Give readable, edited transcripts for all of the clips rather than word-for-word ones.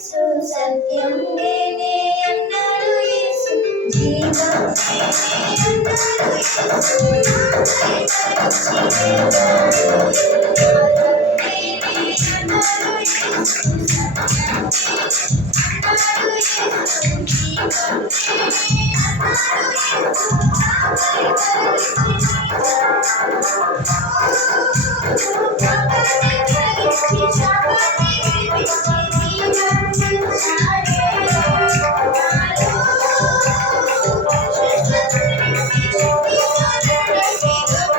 యేసు సత్యం నేనే అన్నాడు యేసు జీవం నేనే అన్నాడు యేసు నాపై మరచి వేశాడు మార్గం నేనే అన్నాడు యేసు సత్యం నేనే అన్నాడు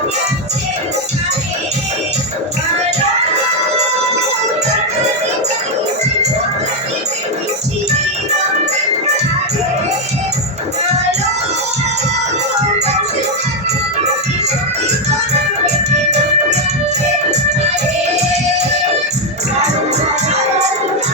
యేసు జీవం నేనే అన్నాడు యేసు నాపై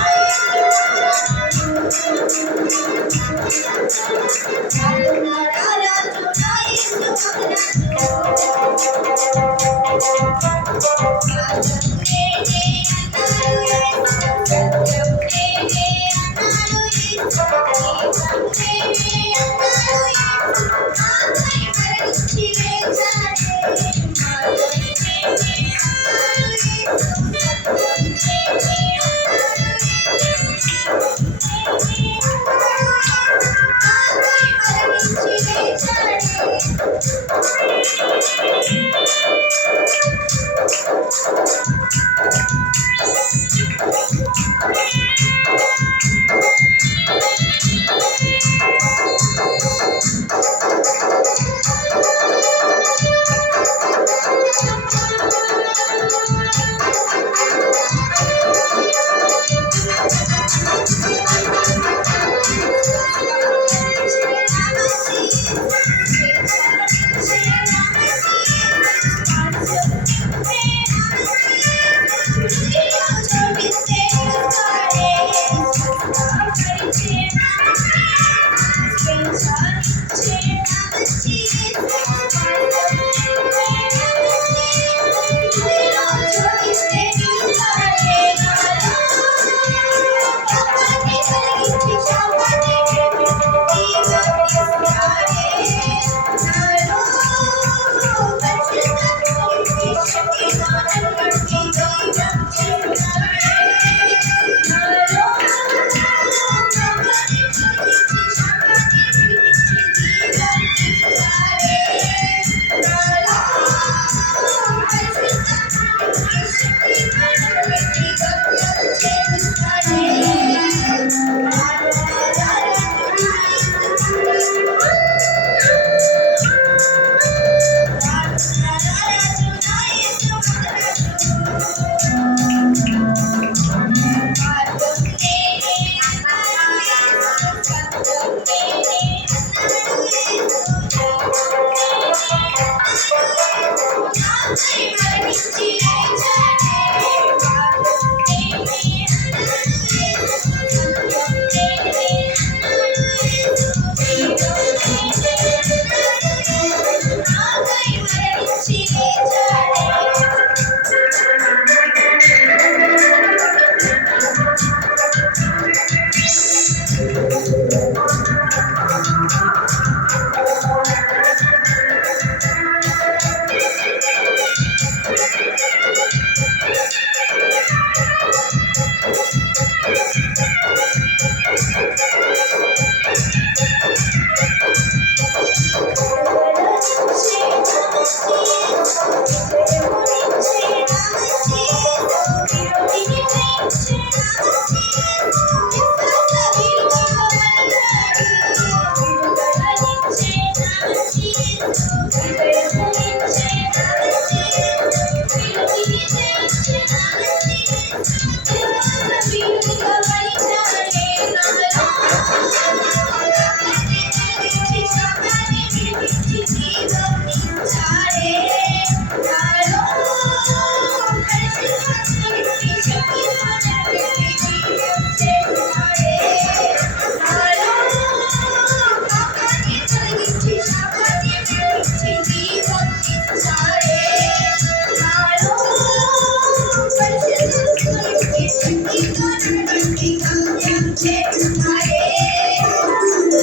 చేరుస్తాడే.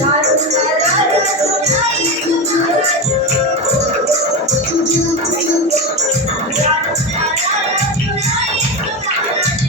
రానున్న రారాజు నా యేసు మహారాజు. రానున్న రారాజు నా యేసు మహారాజు.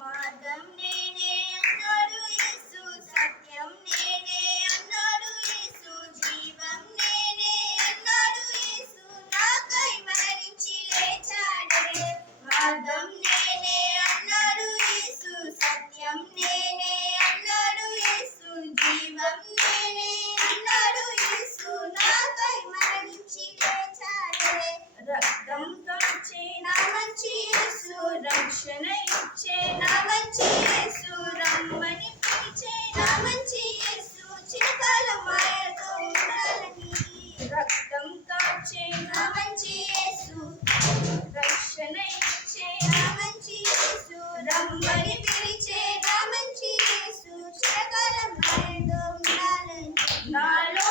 మార్గం నేనే అన్నాడు యేసు, సత్యం నేనే అన్నాడు యేసు, జీవం నేనే అన్నాడు యేసు, నాకై మరణించి లేచాడే. మార్గం నేనే అన్నాడు యేసు, సత్యం నేనే అన్నాడు యేసు, జీవం నేనే అన్నాడు యేసు, నాకై మరణించి లేచాడే. రక్తం కాచే నా మంచి యేసు, రక్షణ ఇచ్చే నా మంచి యేసు, రమ్మని పిలిచే నా మంచి యేసు, చిరకాలం ఆయనతో ఉండాలని. రక్తం కాచే నా మంచి యేసు, రక్షణ ఇచ్చే నా మంచి యేసు, రమ్మని పిలిచే నా మంచి యేసు, చిరకాలం ఆయనతో ఉండాలని. నాలో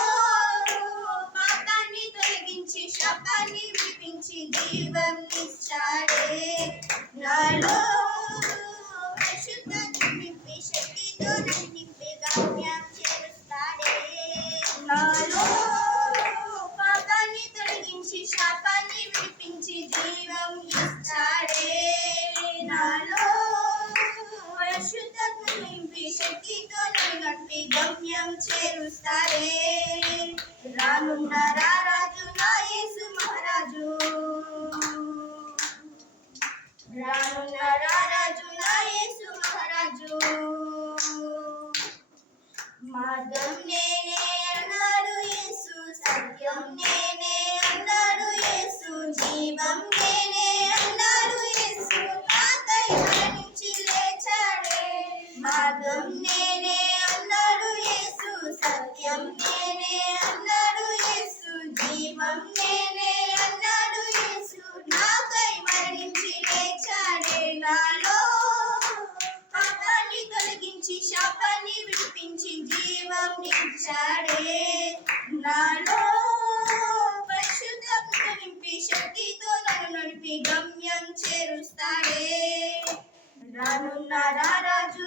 పాపాన్ని తొలగించి శాపాన్ని విడిపించి జీవం ఇచ్చాడే. నాలో పరిశుద్ధత నింపి శక్తితో నన్ను నింపి గమ్యం చేరుస్తాడే. నాలో పాపాన్ని తొలగించి శాపాన్ని విడిపించి జీవం ఇచ్చాడే. నాలో పరిశుద్ధత నింపి శక్తితో నన్ను నడిపి గమ్యం చేరుస్తాడే. రానున్న రారాజు నా యేసు మహారాజు. రానున్న రారాజు నా యేసు మహారాజు. మార్గం నేనే అన్నాడు యేసు, సత్యం నేనే అన్నాడు యేసు, జీవం నేనే అన్నాడు యేసు, నాకై మరణించి లేచాడే. మార్గం నేనే అన్నాడు యేసు, సత్యం నేనే అన్నాడు యేసు, జీవం నేనే అన్నాడు యేసు, నాకై మరణించి లేచాడే. నాలో పాపాన్ని తొలగించి శాపాన్ని విడిపించి జీవం ఇచ్చాడే. నాలో పరిశుద్ధత నింపి శక్తితో నన్ను నడిపి గమ్యం చేరుస్తాడే. రానున్న రారాజు